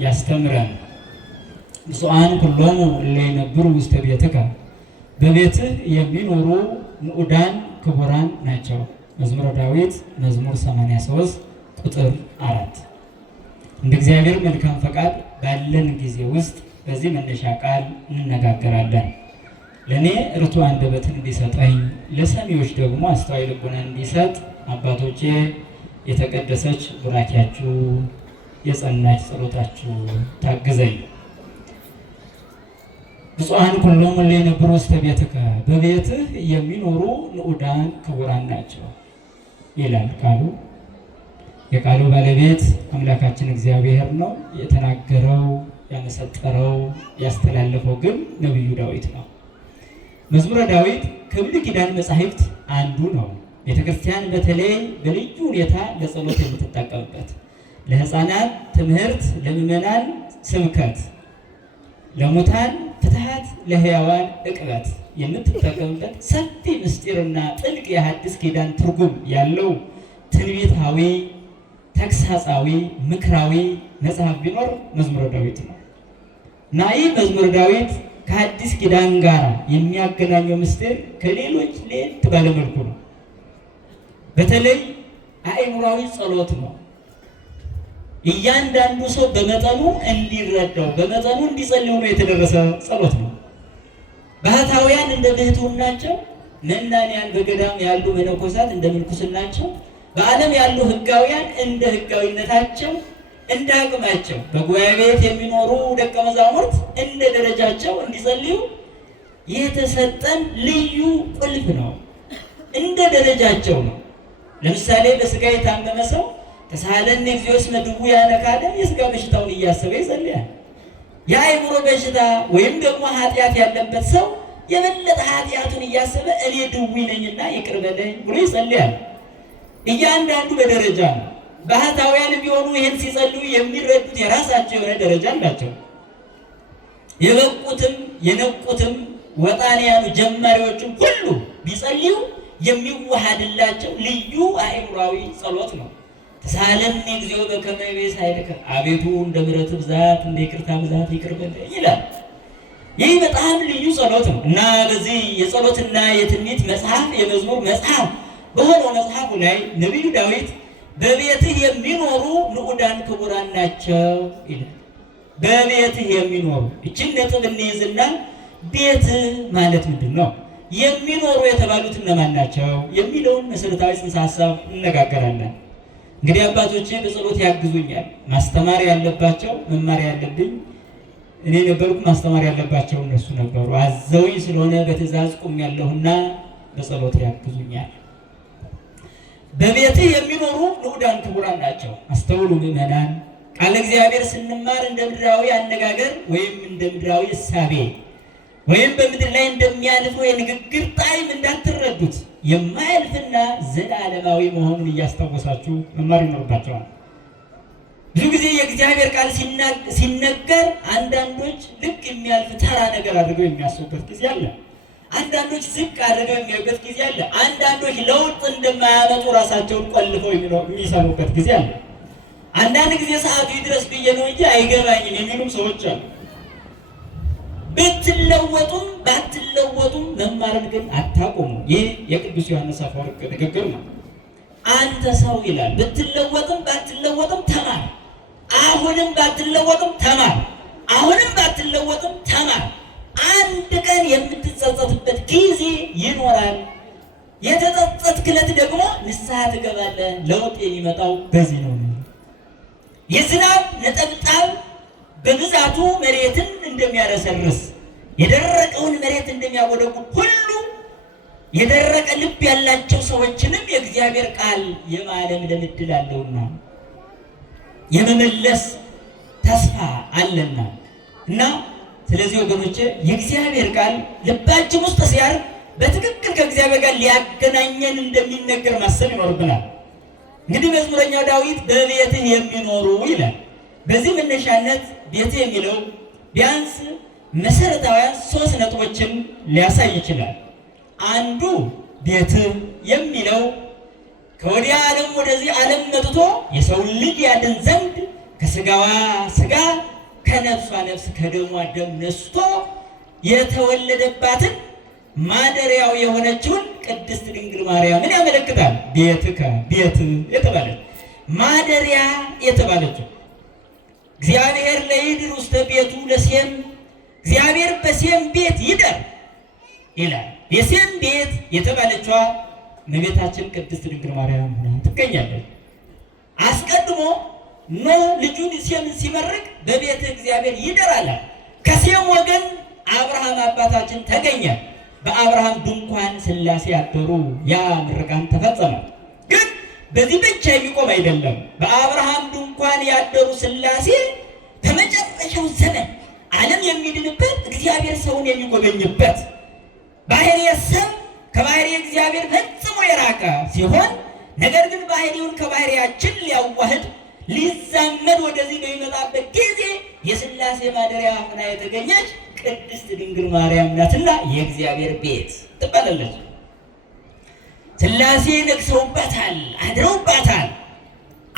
ያስተምረን። ብፁዓን ኩሎሙ እለ ይነብሩ ውስተ ቤትከ በቤትህ የሚኖሩ ንዑዳን ክቡራን ናቸው። መዝሙረ ዳዊት መዝሙር 83 ቁጥር 4። እንደ እግዚአብሔር መልካም ፈቃድ ባለን ጊዜ ውስጥ በዚህ መነሻ ቃል እንነጋገራለን። ለእኔ ርቱዕ አንደበትን እንዲሰጠኝ ለሰሚዎች ደግሞ አስተዋይ ልቦና እንዲሰጥ አባቶቼ የተቀደሰች ቡራኪያችሁ የጸናች ጸሎታችሁ ታግዘኝ። ብፁዓን ኩሎሙ እለ ይነብሩ ውስተ ቤትከ በቤትህ የሚኖሩ ንዑዳን ክቡራን ናቸው ይላል ቃሉ። የቃሉ ባለቤት አምላካችን እግዚአብሔር ነው። የተናገረው ያመሰጠረው ያስተላለፈው ግን ነቢዩ ዳዊት ነው። መዝሙረ ዳዊት ከብሉይ ኪዳን መጻሕፍት አንዱ ነው። ቤተክርስቲያን በተለይ በልዩ ሁኔታ ለጸሎት የምትጠቀምበት፣ ለሕፃናት ትምህርት፣ ለምዕመናን ስብከት፣ ለሙታን ፍትሐት፣ ለሕያዋን ዕቅበት የምትጠቀምበት ሰፊ ምስጢርና ጥልቅ የሐዲስ ኪዳን ትርጉም ያለው ትንቢታዊ፣ ተግሳጻዊ፣ ምክራዊ መጽሐፍ ቢኖር መዝሙረ ዳዊት ነው እና ይህ መዝሙረ ዳዊት ከሐዲስ ኪዳን ጋር የሚያገናኘው ምስጢር ከሌሎች ለየት ባለ መልኩ ነው። በተለይ አእምሯዊ ጸሎት ነው። እያንዳንዱ ሰው በመጠኑ እንዲረዳው በመጠኑ እንዲጸልዩ ነው የተደረሰ ጸሎት ነው። ባህታውያን እንደ ብሕትውናቸው፣ መናንያን በገዳም ያሉ መነኮሳት እንደ ምንኩስናቸው፣ በዓለም ያሉ ሕጋውያን እንደ ሕጋዊነታቸው፣ እንደ አቅማቸው፣ በጉባኤ ቤት የሚኖሩ ደቀ መዛሙርት እንደ ደረጃቸው እንዲጸልዩ የተሰጠን ልዩ ቁልፍ ነው። እንደ ደረጃቸው ነው። ለምሳሌ በስጋ የታመመ ሰው ተሳሃለኒ እግዚኦ እስመ ድውያነ ካለ የስጋ በሽታውን እያሰበ ይጸልያል። የአእምሮ በሽታ ወይም ደግሞ ኃጢአት ያለበት ሰው የበለጠ ኃጢአቱን እያሰበ እኔ ድውይ ነኝና ይቅር በለኝ ብሎ ይጸልያል። እያንዳንዱ በደረጃ ነው። ባህታውያን ቢሆኑ ይህን ሲጸልዩ የሚረዱት የራሳቸው የሆነ ደረጃ አላቸው። የበቁትም የነቁትም ወጣንያኑ ጀማሪዎችም ሁሉ ቢጸልዩ የሚዋሃድላቸው ልዩ አእምሯዊ ጸሎት ነው። ተሳሃለኒ እግዚኦ በከመ ይቤሳይልከ አቤቱ እንደ ምሕረት ብዛት እንደ ይቅርታ ብዛት ይቅር በለኝ ይላል። ይህ በጣም ልዩ ጸሎት ነው እና በዚህ የጸሎትና የትንቢት መጽሐፍ የመዝሙር መጽሐፍ በሆነው መጽሐፉ ላይ ነቢዩ ዳዊት በቤትህ የሚኖሩ ንዑዳን ክቡራን ናቸው ይላል። በቤትህ የሚኖሩ እችን ነጥብ እንይዝና ቤትህ ማለት ምንድን ነው? የሚኖሩ የተባሉት እነማን ናቸው የሚለውን መሰረታዊ ጽንሰ ሀሳብ እነጋገራለን። እንግዲህ አባቶቼ በጸሎት ያግዙኛል። ማስተማር ያለባቸው መማር ያለብኝ እኔ ነበርኩ፣ ማስተማር ያለባቸው እነሱ ነበሩ። አዘውኝ ስለሆነ በትእዛዝ ቆሜያለሁና በጸሎት ያግዙኛል። በቤትህ የሚኖሩ ንዑዳን ክቡራን ናቸው። አስተውሉ ምዕመናን፣ ቃለ እግዚአብሔር ስንማር እንደ ምድራዊ አነጋገር ወይም እንደ ምድራዊ እሳቤ ወይም በምድር ላይ እንደሚያልፈው የንግግር ጣዕም እንዳትረዱት፣ የማያልፍና ዘላለማዊ መሆኑን እያስታወሳችሁ መማር ይኖርባቸዋል። ብዙ ጊዜ የእግዚአብሔር ቃል ሲነገር አንዳንዶች ልክ የሚያልፍ ተራ ነገር አድርገው የሚያስቡበት ጊዜ አለ። አንዳንዶች ዝቅ አድርገው የሚያዩበት ጊዜ አለ። አንዳንዶች ለውጥ እንደማያመጡ ራሳቸውን ቆልፈው የሚሰሩበት ጊዜ አለ። አንዳንድ ጊዜ ሰዓቱ ይድረስ ብዬ ነው እንጂ አይገባኝም የሚሉም ሰዎች አሉ። ብትለወጡም ባትለወጡም መማርን ግን አታቆሙ። ይህ የቅዱስ ዮሐንስ አፈወርቅ ንግግር ነው። አንተ ሰው ይላል፣ ብትለወጥም ባትለወጥም ተማር። አሁንም ባትለወጥም ተማር። አሁንም ባትለወጥም ተማር። አንድ ቀን የምትጸጸትበት ጊዜ ይኖራል። የተጸጸትክ ዕለት ደግሞ ንስሐ ትገባለህ። ለውጥ የሚመጣው በዚህ ነው። የዝናብ ነጠብጣብ በብዛቱ መሬትን እንደሚያረሰርስ የደረቀውን መሬት እንደሚያወደቁ ሁሉ የደረቀ ልብ ያላቸው ሰዎችንም የእግዚአብሔር ቃል የማለምለም ዕድል አለውና የመመለስ ተስፋ አለና እና ስለዚህ ወገኖቼ የእግዚአብሔር ቃል ልባችን ውስጥ ሲያርፍ በትክክል ከእግዚአብሔር ጋር ሊያገናኘን እንደሚነገር ማሰብ ይኖርብናል። እንግዲህ መዝሙረኛው ዳዊት በቤትህ የሚኖሩ ይላል። በዚህ መነሻነት ቤት የሚለው ቢያንስ መሰረታዊያን 3 ነጥቦችን ሊያሳይ ይችላል። አንዱ ቤት የሚለው ከወዲያ ዓለም ወደዚህ ዓለም መጥቶ የሰው ልጅ ያድን ዘንድ ከስጋዋ ስጋ ከነፍሷ ነፍስ ከደሟ ደም ነስቶ የተወለደባትን ማደሪያው የሆነችውን ቅድስት ድንግል ማርያምን ያመለክታል። ቤትከ ቤት የተባለች ማደሪያ የተባለችው እግዚአብሔር ለይድር ውስተ ቤቱ ለሴም እግዚአብሔር በሴም ቤት ይደር ይላል። የሴም ቤት የተባለችዋ እመቤታችን ቅድስት ድንግል ማርያም ትገኛለች። አስቀድሞ ኖህ ልጁን ሴምን ሲመርቅ በቤተ እግዚአብሔር ይደራል። ከሴም ወገን አብርሃም አባታችን ተገኘ። በአብርሃም ድንኳን ሥላሴ ያደሩ። ያ ምርቃን ተፈጸመ። ግን በዚህ ብቻ የሚቆም አይደለም። በአብርሃም ድንኳን ያደሩ ሥላሴ በመጨረሻው ዘመን ዓለም የሚድንበት እግዚአብሔር ሰውን የሚጎበኝበት ባህርየ ሰው ከባህርየ እግዚአብሔር ፈጽሞ የራቀ ሲሆን ነገር ግን ባህሪውን ከባህሪያችን ሊያዋህድ ሊዛመድ ወደዚህ በሚመጣበት ጊዜ የሥላሴ ማደሪያ ሆና የተገኘች ቅድስት ድንግል ማርያም ናትና የእግዚአብሔር ቤት ትባላለች። ሥላሴ ነግሰውባታል፣ አድረውባታል።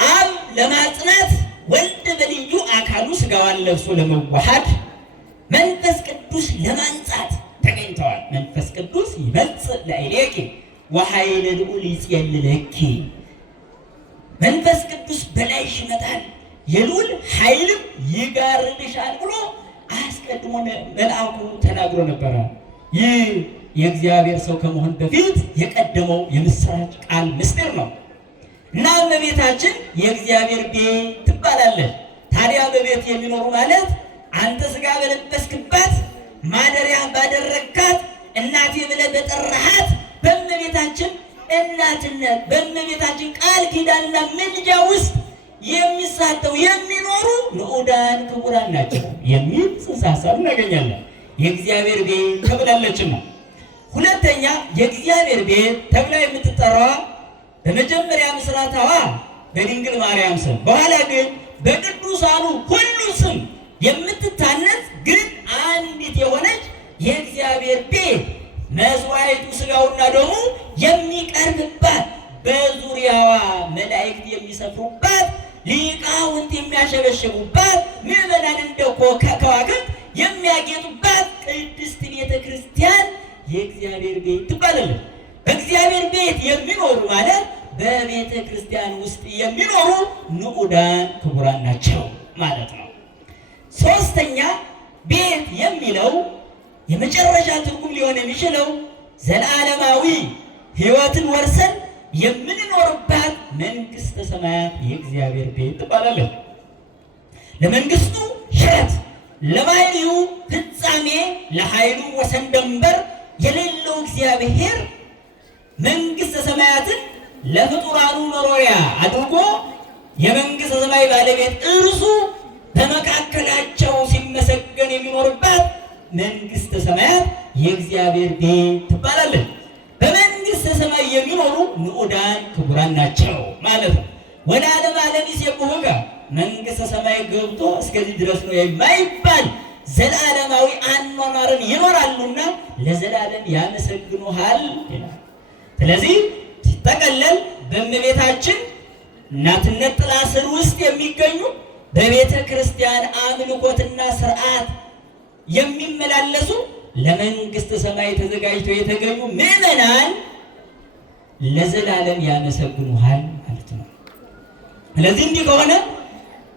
አብ ለማጽናት፣ ወልድ በልዩ አካሉ ሥጋዋን ለብሶ ለመዋሃድ፣ መንፈስ ቅዱስ ለማንጻት ተገኝተዋል። መንፈስ ቅዱስ ይመጽእ ላዕሌኪ ወኃይለ ልዑል ይጼልለኪ። መንፈስ ቅዱስ በላይሽ ይመጣል የልዑል ኃይልም ይጋርድሻል ብሎ አስቀድሞ መልአኩ ተናግሮ ነበረ። ይህ የእግዚአብሔር ሰው ከመሆን በፊት የቀደመው የምስራች ቃል ምስጢር ነው እና እመቤታችን የእግዚአብሔር ቤት ትባላለች። ታዲያ በቤት የሚኖሩ ማለት አንተ ሥጋ በለበስክባት ማደሪያ ባደረግካት እናቴ ብለህ በጠራሃት በእመቤታችን እናትነት በእመቤታችን ቃል ኪዳንና ምልጃ ውስጥ የሚሳተው የሚኖሩ ንዑዳን ክቡራን ናቸው የሚል ጽንሰ ሐሳብ እናገኛለን። የእግዚአብሔር ቤት ተብላለችና። ሁለተኛ የእግዚአብሔር ቤት ተብላ የምትጠራዋ በመጀመሪያ ምስራታዋ በድንግል ማርያም ስም፣ በኋላ ግን በቅዱሳኑ ሁሉ ስም የምትታነጽ ግን አንዲት የሆነች የእግዚአብሔር ቤት መስዋዕቱ ሥጋውና ደሙ የሚቀርብባት በዙሪያዋ መላእክት የሚሰፍሩባት ሊቃውንት የሚያሸበሽቡባት ምዕመናን እንደ ከዋክብት የሚያጌጡባት ቅድስት ቤተ ክርስቲያን የእግዚአብሔር ቤት ትባላለች። በእግዚአብሔር ቤት የሚኖሩ ማለት በቤተ ክርስቲያን ውስጥ የሚኖሩ ንዑዳን ክቡራን ናቸው ማለት ነው። ሦስተኛ ቤት የሚለው የመጨረሻ ትርጉም ሊሆን የሚችለው ዘላለማዊ ሕይወትን ወርሰን የምንኖርባት መንግሥተ ሰማያት የእግዚአብሔር ቤት ትባላለች። ለመንግሥቱ ሽረት ለባህሪው ፍጻሜ ለኃይሉ ወሰን ደንበር የሌለው እግዚአብሔር መንግሥተ ሰማያትን ለፍጡራኑ መኖሪያ አድርጎ የመንግሥተ ሰማይ ባለቤት እርሱ በመካከላቸው ሲመሰገን የሚኖርባት መንግሥተ ሰማያት የእግዚአብሔር ቤት ትባላለች። በመንግሥተ ሰማይ የሚኖሩ ንዑዳን ክቡራን ናቸው ማለት ነው። ወደ ዓለም ዓለም ይሴብሑከ መንግሥተ ሰማይ ገብቶ እስከዚህ ድረስ ነው የማይባል ዘላለማዊ አኗኗርን ይኖራሉና ለዘላለም ያመሰግኑሃል ይላል። ስለዚህ ሲጠቀለል በእመቤታችን እናትነት ጥላ ስር ውስጥ የሚገኙ በቤተ ክርስቲያን አምልኮትና ስርዓት የሚመላለሱ ለመንግሥተ ሰማይ ተዘጋጅተው የተገኙ ምዕመናን ለዘላለም ያመሰግኑሃል ማለት ነው። ስለዚህ እንዲህ ከሆነ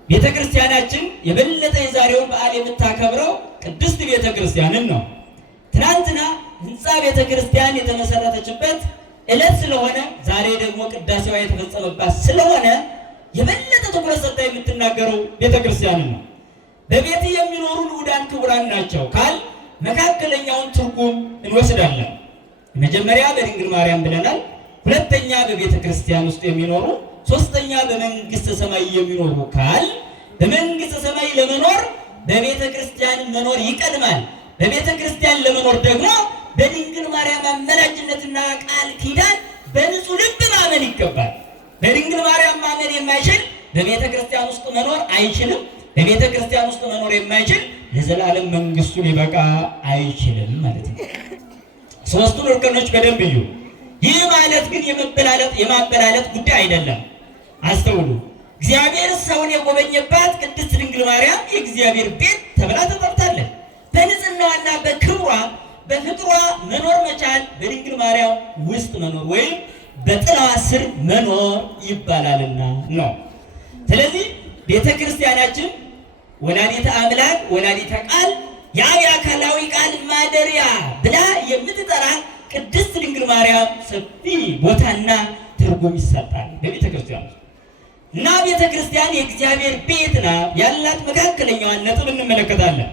ቤተ ክርስቲያናችን የበለጠ የዛሬውን በዓል የምታከብረው ቅድስት ቤተ ክርስቲያንን ነው። ትናንትና ሕንፃ ቤተ ክርስቲያን የተመሰረተችበት ዕለት ስለሆነ ዛሬ ደግሞ ቅዳሴዋ የተፈጸመባት ስለሆነ የበለጠ ትኩረት ሰጥታ የምትናገረው ቤተ ክርስቲያንን ነው። በቤት የሚኖሩ ንዑዳን ክቡራን ናቸው ካል መካከለኛውን ትርጉም እንወስዳለን። መጀመሪያ በድንግል ማርያም ብለናል። ሁለተኛ በቤተ ክርስቲያን ውስጥ የሚኖሩ፣ ሶስተኛ በመንግሥተ ሰማይ የሚኖሩ ካል በመንግሥተ ሰማይ ለመኖር በቤተ ክርስቲያን መኖር ይቀድማል። በቤተ ክርስቲያን ለመኖር ደግሞ በድንግል ማርያም አማላጅነትና ቃል ኪዳን በንጹህ ልብ ማመን ይገባል። በድንግል ማርያም ማመን የማይችል በቤተ ክርስቲያን ውስጥ መኖር አይችልም። በቤተ ክርስቲያን ውስጥ መኖር የማይችል ለዘላለም መንግስቱ ሊበቃ አይችልም ማለት ነው። ሶስቱን እርከኖች በደንብ እዩ። ይህ ማለት ግን የማበላለጥ ጉዳይ አይደለም። አስተውሉ። እግዚአብሔር ሰውን የጎበኘባት ቅድስት ድንግል ማርያም የእግዚአብሔር ቤት ተብላ ተጠርታለች። በንጽህናዋና በክብሯ በፍቅሯ መኖር መቻል በድንግል ማርያም ውስጥ መኖር ወይም በጥላዋ ስር መኖር ይባላልና ነው። ስለዚህ ቤተ ክርስቲያናችን ወላዲተ አምላክ ወላዲተ ቃል የአብ አካላዊ ቃል ማደሪያ ብላ የምትጠራ ቅድስት ድንግል ማርያም ሰፊ ቦታና ትርጉም ይሰጣል በቤተ ክርስቲያን እና ቤተ ክርስቲያን የእግዚአብሔር ቤት ናት። ያላት መካከለኛዋን ነጥብ እንመለከታለን።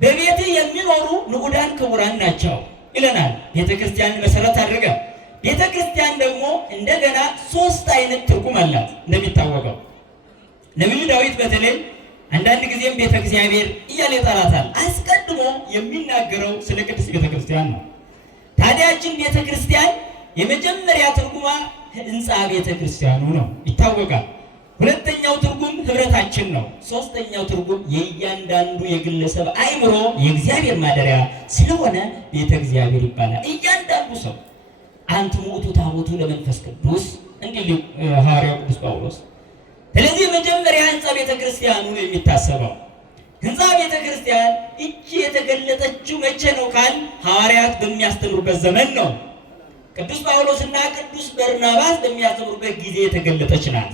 በቤት የሚኖሩ ንዑዳን ክቡራን ናቸው ይለናል ቤተ ክርስቲያን መሰረት አድርገን። ቤተ ክርስቲያን ደግሞ እንደገና 3 አይነት ትርጉም አላት። እንደሚታወቀው ነቢዩ ዳዊት በተለይ አንዳንድ ጊዜም ቤተ እግዚአብሔር እያለ ይጠራታል። አስቀድሞ የሚናገረው ስለ ቅድስት ቤተ ክርስቲያን ነው። ታዲያችን ቤተ ክርስቲያን የመጀመሪያ ትርጉማ ህንፃ ቤተ ክርስቲያኑ ነው ይታወቃል። ሁለተኛው ትርጉም ህብረታችን ነው። ሶስተኛው ትርጉም የእያንዳንዱ የግለሰብ አእምሮ የእግዚአብሔር ማደሪያ ስለሆነ ቤተ እግዚአብሔር ይባላል። እያንዳንዱ ሰው አንቱ ውእቱ ታቦቱ ለመንፈስ ቅዱስ እንዲል ሐዋርያው ቅዱስ ጳውሎስ። ስለዚህ መጀመሪያ ህንፃ ቤተ ክርስቲያኑ ነው የሚታሰበው። ህንፃ ቤተ ክርስቲያን እቺ የተገለጠችው መቼ ነው ካል ሐዋርያት በሚያስተምሩበት ዘመን ነው። ቅዱስ ጳውሎስና ቅዱስ በርናባስ በሚያስተምሩበት ጊዜ የተገለጠች ናት።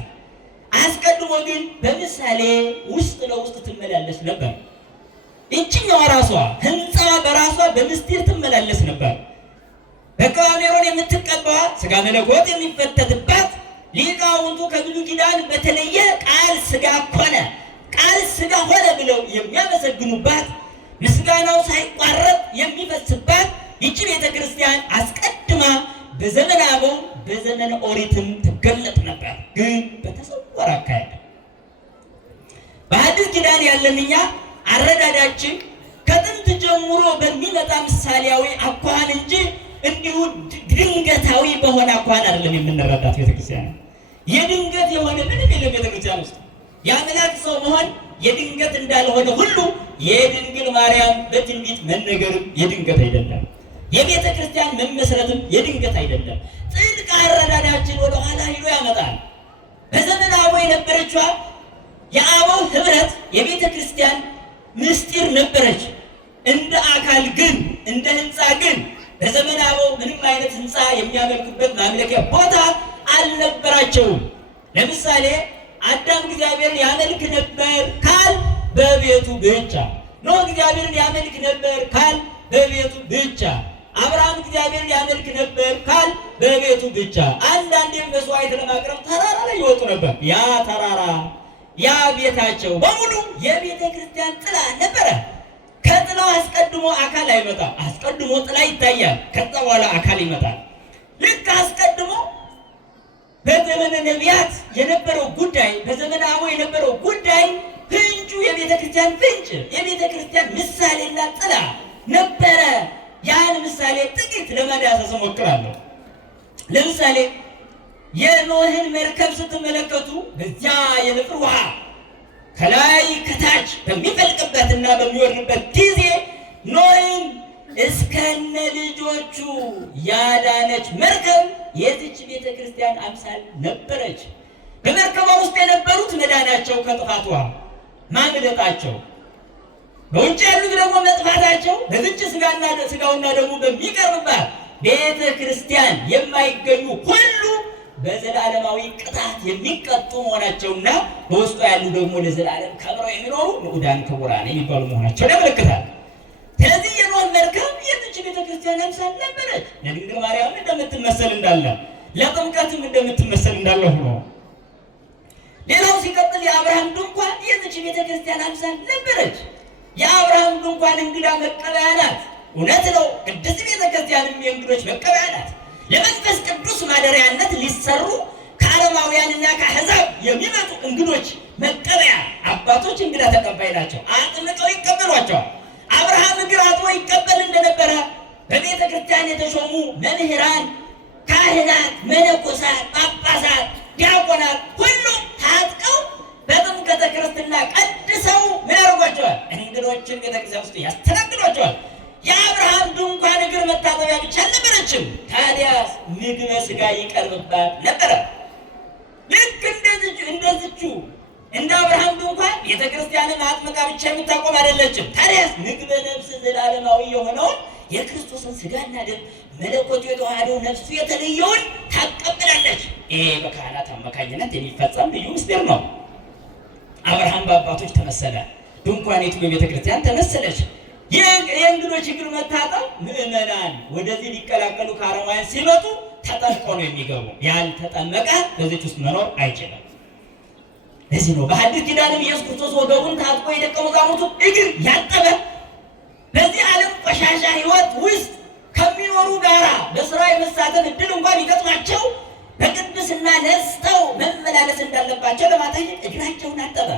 አስቀድሞ ግን በምሳሌ ውስጥ ለውስጥ ትመላለስ ነበር። እቺኛዋ ራሷ ህንፃ በራሷ በምስጢር ትመላለስ ነበር። በቀባሜሮን የምትቀባዋ ስጋ መለኮት የሚፈተትባት ሊቃውንቱ ከብሉይ ኪዳን በተለየ ቃል ስጋ ሆነ ቃል ስጋ ሆነ ብለው የሚያመሰግኑባት ምስጋናው ሳይቋረጥ የሚፈስባት ይቺ ቤተ ክርስቲያን አስቀድማ በዘመነ አበው በዘመነ ኦሪትም ትገለጥ ነበር፣ ግን በተሰወረ አካሄድ። በአዲስ ኪዳን ያለንኛ አረዳዳችን ከጥንት ጀምሮ በሚመጣ ምሳሌያዊ አኳኋን እንጂ እንዲሁ ድንገታዊ በሆነ አኳኋን አይደለም የምንረዳት ቤተክርስቲያን። የድንገት የሆነ ምንም የለም ቤተክርስቲያን ውስጥ። የአምላክ ሰው መሆን የድንገት እንዳልሆነ ሁሉ የድንግል ማርያም በትንቢት መነገርም የድንገት አይደለም። የቤተ ክርስቲያን መመስረትም የድንገት አይደለም። ጥልቅ አረዳዳችን ወደ ኋላ ሂዶ ያመጣል። በዘመነ አበው የነበረችዋ የአበው ህብረት የቤተ ክርስቲያን ምስጢር ነበረች። እንደ አካል ግን እንደ ህንፃ ግን በዘመነ አበው ምንም አይነት ህንፃ የሚያመልኩበት ማምለኪያ ቦታ አልነበራቸውም። ለምሳሌ አዳም እግዚአብሔርን ያመልክ ነበር ካል በቤቱ ብቻ፣ ኖህ እግዚአብሔርን ያመልክ ነበር ካል በቤቱ ብቻ፣ አብርሃም እግዚአብሔርን ያመልክ ነበር ካል በቤቱ ብቻ። አንዳንዴም መስዋዕት ለማቅረብ ተራራ ላይ ይወጡ ነበር። ያ ተራራ ያ ቤታቸው በሙሉ የቤተ ክርስቲያን ጥላ ነበረ። ከጥላው አስቀድሞ አካል አይመጣም። አስቀድሞ ጥላ ይታያል፣ ከዛ በኋላ አካል ይመጣል። ልክ አስቀድሞ በዘመነ ነቢያት የነበረው ጉዳይ በዘመነ አበው የነበረው ጉዳይ ፍንጩ የቤተ ክርስቲያን ፍንጭ የቤተ ክርስቲያን ምሳሌና ጥላ ነበረ። ያን ምሳሌ ጥቂት ለመዳሰስ እሞክራለሁ። ለምሳሌ የኖህን መርከብ ስትመለከቱ በዚያ የንፍር ውሃ ከላይ ከታች በሚፈልቅበትና በሚወርድበት ጊዜ ኖህን እስከነ ልጆቹ ያዳነች መርከብ የዚች ቤተ ክርስቲያን አምሳል ነበረች። በመርከቧ ውስጥ የነበሩት መዳናቸው ከጥፋቷ ማምለጣቸው፣ በውጭ ያሉት ደግሞ መጥፋታቸው በዚች ስጋውና ደግሞ በሚቀርብባት ቤተ ክርስቲያን የማይገኙ ሁሉ በዘላለማዊ ቅጣት የሚቀጡ መሆናቸውና በውስጡ ያሉ ደግሞ ለዘላለም ከብረው የሚኖሩ ንዑዳን ክቡራን የሚባሉ መሆናቸውን ያመለክታል። ስለዚህ የኖህ መርከብ የዚች ቤተ ክርስቲያን አምሳል ነበረች። ለድንግል ማርያም እንደምትመሰል እንዳለ ለጥምቀትም እንደምትመሰል እንዳለ ሆኖ ሌላው ሲቀጥል የአብርሃም ድንኳን የዚች ቤተ ክርስቲያን አምሳል ነበረች። የአብርሃም ድንኳን እንግዳ መቀበያ ናት። እውነት ነው። ቅድስት ቤተ ክርስቲያንም የእንግዶች መቀበያ ናት። ለመንፈስ ቅዱስ ማደሪያነት ሊሰሩ ከአረማውያንና ከአሕዛብ የሚመጡ እንግዶች መቀበያ። አባቶች እንግዳ ተቀባይ ናቸው። አጥምቀው ይቀበሏቸዋል። አብርሃም እግር አጥቦ ይቀበል እንደነበረ በቤተ ክርስቲያን የተሾሙ መምህራን፣ ካህናት፣ መነኮሳት፣ ጳጳሳት፣ ዲያቆናት ሁሉም ታጥቀው በጥምቀተ ክርስትና ቀድሰው ምን ያደርጓቸዋል? እንግዶችን ቤተክርስቲያን ውስጥ ያስተናግዷቸዋል። የአብርሃም ድንኳን እግር መታጠቢያ ብቻ አልነበረችም። ታዲያ ምግበ ሥጋ ይቀርብባት ነበረ። ልክ እንደዚቹ እንደ አብርሃም ድንኳን ቤተክርስቲያንን አጥምቃ ብቻ የምታቆም አይደለችም። ታዲያስ ምግበ ነፍስ ዘላለማዊ የሆነውን የክርስቶስን ስጋና ደም መለኮቱ የተዋህደው ነፍሱ የተለየውን ታቀብላለች። ይሄ በካህናት አማካኝነት የሚፈጸም ልዩ ምስጢር ነው። አብርሃም በአባቶች ተመሰለ፣ ድንኳኒቱ በቤተክርስቲያን ተመሰለች። የእንግዶች እግር መታጠብ ምዕመናን ወደዚህ ሊቀላቀሉ ከአረማውያን ሲመጡ ተጠምቆ ነው የሚገቡ። ያልተጠመቀ በዚች ውስጥ መኖር አይችልም። ለዚህ ነው በሐዲስ ኪዳንም ኢየሱስ ክርስቶስ ወገቡን ታጥቆ የደቀ መዛሙርቱን እግር ያጠበ። በዚህ ዓለም ቆሻሻ ሕይወት ውስጥ ከሚኖሩ ጋራ በስራ የመሳተፍ እድል እንኳን ይገጥማቸው በቅድስና ነጽተው መመላለስ እንዳለባቸው ለማሳየት እግራቸውን አጠበ።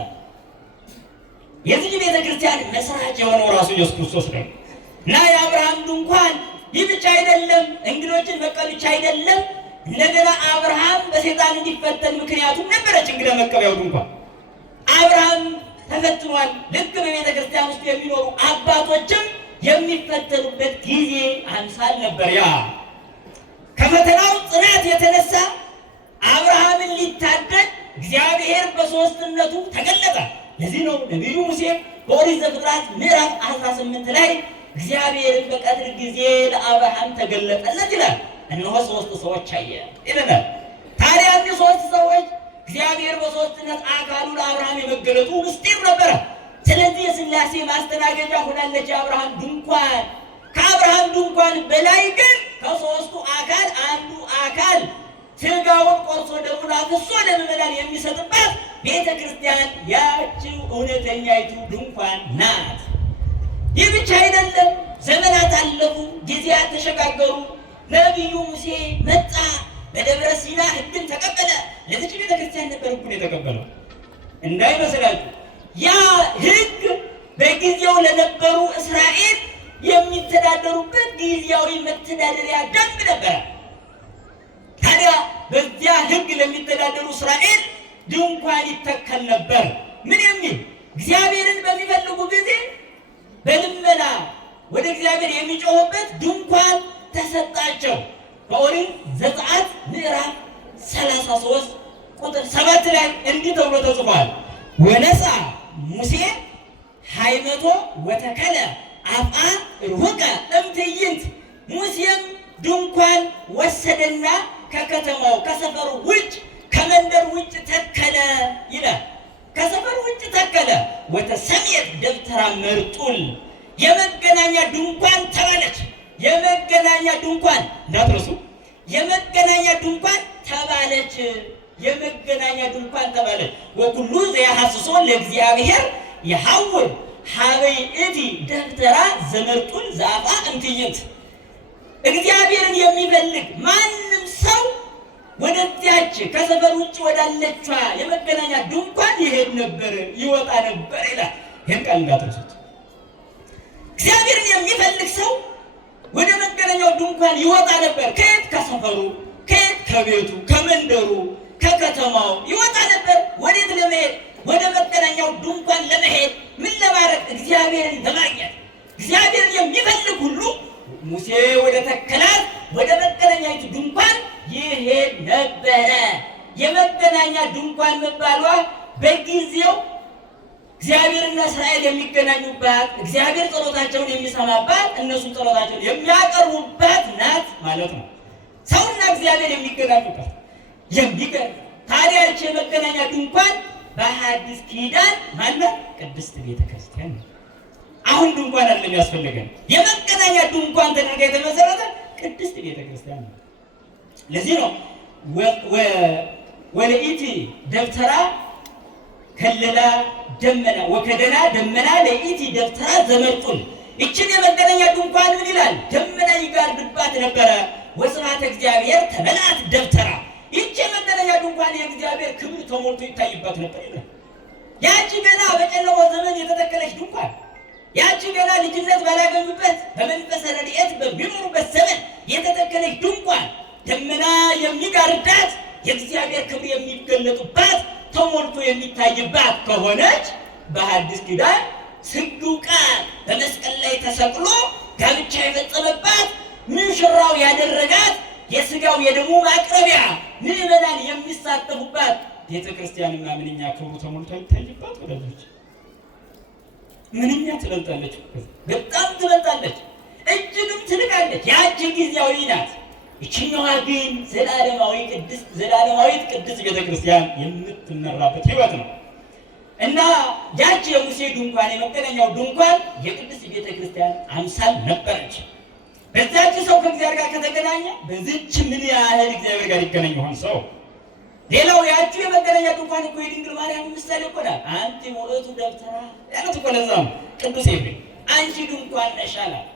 የዚህ ቤተክርስቲያን መስራች የሆነው ራሱ ኢየሱስ ክርስቶስ ነው እና የአብርሃም ድንኳን ይህ ብቻ አይደለም፣ እንግዶችን መቀበል ብቻ አይደለም። እንደገና አብርሃም በሰይጣን እንዲፈተን ምክንያቱም ነበረች እንግዳ መቀበያው ድንኳን። አብርሃም ተፈትኗል። ልክ በቤተክርስቲያን ውስጥ የሚኖሩ አባቶችም የሚፈተኑበት ጊዜ አምሳል ነበር። ያ ከፈተናው ጽናት የተነሳ አብርሃምን ሊታደግ እግዚአብሔር በሦስትነቱ ተገለጠ። ለዚህ ነው ነቢዩ ሙሴ በኦሪት ዘፍጥረት ምዕራፍ 18 ላይ እግዚአብሔርን በቀትር ጊዜ ለአብርሃም ተገለጠለት ይላል። እነሆ 3 ሰዎች አየ ይለናል። ታዲያ እነዚህ 3 ሰዎች እግዚአብሔር በሦስትነት አካሉ ለአብርሃም የመገለጡ ምስጢር ነበረ። ስለዚህ የሥላሴ ማስተናገጃ ሆናለች የአብርሃም ድንኳን። ከአብርሃም ድንኳን በላይ ግን ከሦስቱ አካል አንዱ አካል ሥጋውን ቆርሶ ደሙን አፍስሶ ለምዕመናን የሚሰጥባት ቤተ ክርስቲያን ያቺው እውነተኛይቱ ድንኳን ናት። ይህ ብቻ አይደለም። ዘመናት አለፉ፣ ጊዜያት ተሸጋገሩ። ነቢዩ ሙሴ መጣ፣ በደብረ ሲና ሕግን ተቀበለ። ለዚች ቤተ ክርስቲያን ነበር ሕጉን የተቀበለው እንዳይመስላችሁ። ያ ሕግ በጊዜው ለነበሩ እስራኤል የሚተዳደሩበት ጊዜያዊ መተዳደሪያ ደንብ ነበረ። ታዲያ በዚያ ሕግ ለሚተዳደሩ እስራኤል ድንኳን ይተከል ነበር። ምን የሚል እግዚአብሔርን በሚፈልጉ ጊዜ በልመና ወደ እግዚአብሔር የሚጮሁበት ድንኳን ተሰጣቸው። በኦሪት ዘጸአት ምዕራፍ 33 ቁጥር 7 ላይ እንዲህ ተብሎ ተጽፏል። ወነሳ ሙሴ ሃይመቶ ወተከለ አፍአ ርሁቀ እምትዕይንት። ሙሴም ድንኳን ወሰደና ከከተማው ከሰፈሩ ውጭ ከመንደር ውጭ ተከለ ይላል። ከሰፈሩ ውጭ ተከለ። ወተሰምየት ደብተራ መርጡል፣ የመገናኛ ድንኳን ተባለች። የመገናኛ ድንኳን እንዳትረሱ፣ የመገናኛ ድንኳን ተባለች። የመገናኛ ድንኳን ተባለች። ወኩሉ ዘያሐስሶ ለእግዚአብሔር የሐውር ሀበይ እቲ ደብተራ ዘመርጡል ዘአፍአ እምትዕይንት። እግዚአብሔርን የሚፈልግ ማንም ሰው ወደዚያች ከሰፈር ውጭ ወዳለቿ የመገናኛ ድንኳን ይሄድ ነበር፣ ይወጣ ነበር ይላል። ይህን ቃል እንዳትረሱት። እግዚአብሔርን የሚፈልግ ሰው ወደ መገናኛው ድንኳን ይወጣ ነበር። ከየት? ከሰፈሩ፣ ከየት? ከቤቱ፣ ከመንደሩ፣ ከከተማው ይወጣ ነበር። ወዴት ለመሄድ? ወደ መገናኛው ድንኳን ለመሄድ። ምን ለማድረግ? እግዚአብሔርን ለማግኘት። እግዚአብሔርን የሚፈልግ ሁሉ ሙሴ ወደ ተከላት ወደ መገናኛይቱ ድንኳን ይሄድ ነበረ። የመገናኛ ድንኳን መባሏ በጊዜው እግዚአብሔርና እስራኤል የሚገናኙባት፣ እግዚአብሔር ጸሎታቸውን የሚሰማባት፣ እነሱ ጸሎታቸውን የሚያቀርቡባት ናት ማለት ነው። ሰውና እግዚአብሔር የሚገናኙባት። የሚገርም ታዲያ ይህች የመገናኛ ድንኳን በሐዲስ ኪዳን ማለት ቅድስት ቤተ ክርስቲያን ነው። አሁን ድንኳን አይደለም ያስፈልገን፣ የመገናኛ ድንኳን ተደርጋ የተመሰረተ ቅድስት ቤተ ክርስቲያን ነው። ለዚህ ነው ወለኢቲ ደብተራ ከለላ ደመና ወከደና ደመና ለኢቲ ደብተራ ዘመርጡል። ይችን የመገናኛ ድንኳን ምን ይላል? ደመና ይጋርድባት ነበረ። ወስብሐተ እግዚአብሔር ተመልአት ደብተራ። ይች የመገናኛ ድንኳን የእግዚአብሔር ክብር ተሞልቶ ይታይባት ነበር ይላል። ያቺ ገና በጨለማው ዘመን የተተከለች ድንኳን፣ ያቺ ገና ልጅነት ባላገኙበት በመንፈሰ ረድኤት በሚኖሩበት ዘመን የተተከለች ድንኳን ደመና የሚጋርዳት የእግዚአብሔር ክብር የሚገለጡባት ተሞልቶ የሚታይባት ከሆነች በሐዲስ ኪዳን ስግው ቃል በመስቀል ላይ ተሰቅሎ ጋብቻ የፈጸመባት ሙሽራው ያደረጋት የሥጋው የደሙ ማቅረቢያ ምዕመናን የሚሳተፉባት ቤተ ክርስቲያንና ምንኛ ክብሩ ተሞልቶ ይታይባት ወዳጆች፣ ምንኛ ትበልጣለች፣ በጣም ትበልጣለች፣ እጅግም ትልቃለች። ያቺ ጊዜያዊ ናት። ይችኛዋ ግን ዘላለማዊት ቅድስት ቤተ ክርስቲያን የምትመራበት ሕይወት ነው እና ያቺ የሙሴ ድንኳን የመገናኛው ድንኳን የቅድስት ቤተ ክርስቲያን አምሳል ነበረች። በዛች ሰው ከእግዚአብሔር ጋር ከተገናኘ በዚች ምን ያህል እግዚአብሔር ጋር ይገናኝ ይሆን ሰው? ሌላው ያቺ የመገናኛ ድንኳን እኮ የድንግል ማርያም ምሳሌ እኮ ናት። አንቲ ውእቱ ደብተራ ያለት እኮ ለዛ ነው ቅዱስ ኤፍሬም አንቺ ድንኳን ነሽ አላት።